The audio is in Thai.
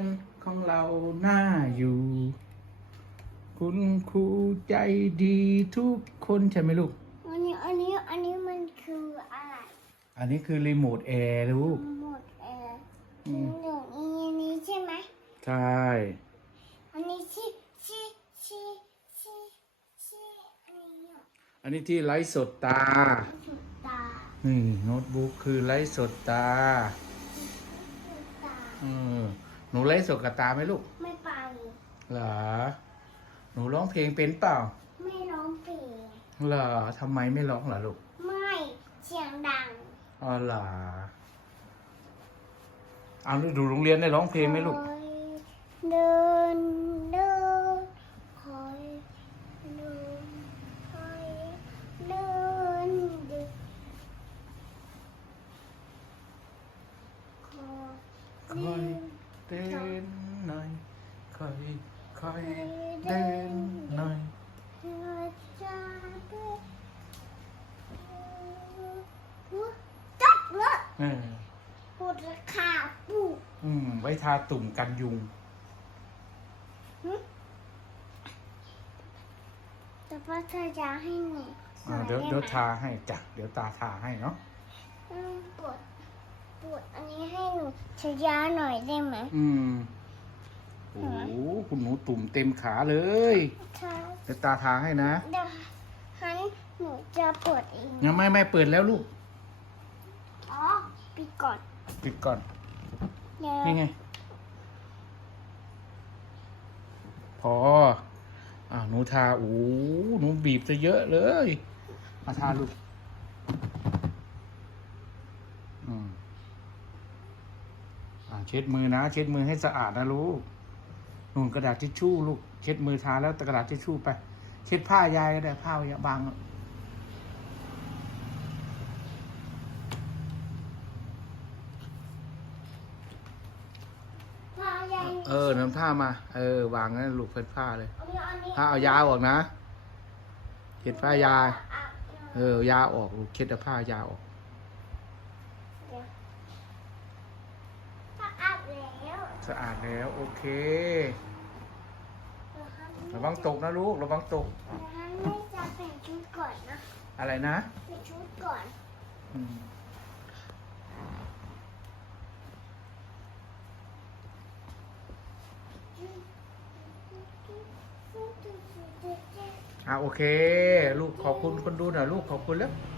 นของเราน่าอยู่ คุณครูใจดีทุกคนใช่ไหมลูก อันนี้อันนี้อันนี้มันคืออะไรอันนี้คือรีโมทแอร์ลูก หมดเอออืม หนูอันนี้ใช่ไหมใช่ อันนี้ที่ที่ที่ที่ที่อันนี้อะอันนี้ที่ไลฟ์สดตา สุดตานี่โน้ตบุ๊กคือไลฟ์สดตา สุดตา เออ หนูไลฟ์สดกับตาไหมลูก ไม่ไปเหรอ หนูร้องเพลงเป็นเปล่า ไม่ร้องเพลงเหรอทำไมไม่ร้องล่ะลูก ไม่เสียงดังอ๋อเหรอเอาลูกดูโรงเรียนได้ร้องเพลงไหมลูก คอยเดินเดินคอยเดินคอยเดินเดินคอยค่อย เดินหน่อยค่อยค่อยเดินหน่อยจับเลยเออปวดขาปูอืม ไว้ทาตุ่มกันยุงแต่พ่อเธอจะให้หนูอ่าเดี๋ยวเดี๋ยวทาให้จ้ะเดี๋ยวตาทาให้เนาะอืมปวดปวดอันนี้ให้หนู ชยาหน่อยได้ไหมอืมโอ้โหคุณหนูตุ่มเต็มขาเลยค่ะเดี๋ยวตาทาให้นะเดี๋ยวหันหนูจะปวดเองยังไม่ไม่เปิดแล้วลูก อ๋อปิดก่อนปิดก่อนเดี๋ยวนี่ไงพออ่าหนูทาโอ้โหหนูบีบซะเยอะเลยมาทาลูกอืมอ่า เช็ดมือนะ เช็ดมือให้สะอาดนะลูกนุ่นกระดาษทิชชู่ลูก เช็ดมือทาแล้วแต่กระดาษทิชชู่ไป เช็ดผ้ายายก็ได้ผ้ายาบางอะพายันเออน้ำผ้ามา เออ วางนั่นลูกเช็ดผ้าเลยอันนี้อันนี้ผ้าเอายาออกนะเช็ดผ้ายาอะเออ ยาออกลูกเช็ดเอาผ้ายาออก เดี๋ยวถ้าอาบแล้ว สะอาดแล้วโอเคเดี๋ยวหันระวังตกนะลูกระวังตกเดี๋ยวหันไม่จะเปลี่ยนชุดก่อนนะ อะไรนะเปลี่ยนชุดก่อนอืมอะโอเค ลูกขอบคุณคนดูหน่อยลูกขอบคุณแล้วข